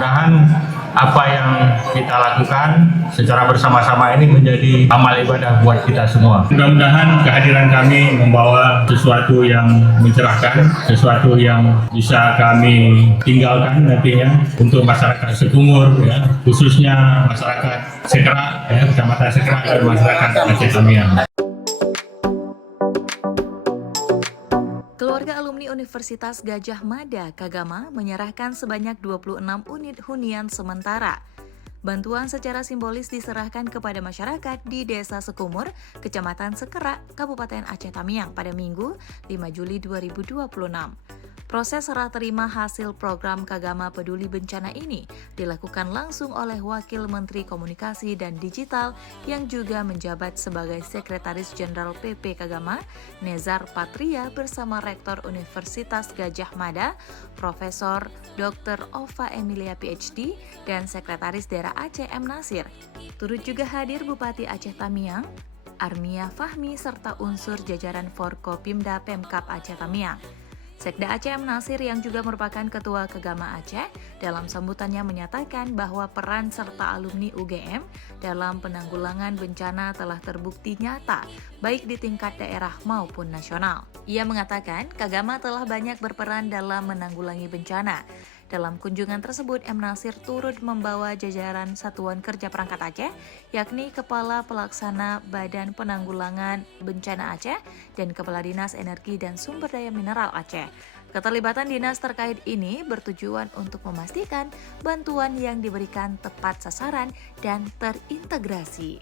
Mudah-mudahan apa yang kita lakukan secara bersama-sama ini menjadi amal ibadah buat kita semua. Mudah-mudahan kehadiran kami membawa sesuatu yang mencerahkan, sesuatu yang bisa kami tinggalkan nantinya untuk masyarakat Sekumur, ya, khususnya masyarakat Sekerak, ya, Kecamatan Sekerak dan masyarakat Aceh Tamiang. Keluarga alumni Universitas Gadjah Mada Kagama menyerahkan sebanyak 26 unit hunian sementara. Bantuan secara simbolis diserahkan kepada masyarakat di Desa Sekumur, Kecamatan Sekerak, Kabupaten Aceh Tamiang pada Minggu 5 Juli 2026. Proses serah terima hasil program Kagama Peduli Bencana ini dilakukan langsung oleh Wakil Menteri Komunikasi dan Digital yang juga menjabat sebagai Sekretaris Jenderal PP Kagama, Nezar Patria bersama Rektor Universitas Gadjah Mada, Profesor Dr. Ova Emilia PhD, dan Sekretaris Daerah Aceh M. Nasir. Turut juga hadir Bupati Aceh Tamiang, Armia Fahmi, serta unsur jajaran Forkopimda Pemkab Aceh Tamiang. Sekda Aceh M. Nasir yang juga merupakan Ketua Kagama Aceh dalam sambutannya menyatakan bahwa peran serta alumni UGM dalam penanggulangan bencana telah terbukti nyata baik di tingkat daerah maupun nasional. Ia mengatakan Kagama telah banyak berperan dalam menanggulangi bencana. Dalam kunjungan tersebut, M. Nasir turut membawa jajaran Satuan Kerja Perangkat Aceh, yakni Kepala Pelaksana Badan Penanggulangan Bencana Aceh dan Kepala Dinas Energi dan Sumber Daya Mineral Aceh. Keterlibatan dinas terkait ini bertujuan untuk memastikan bantuan yang diberikan tepat sasaran dan terintegrasi.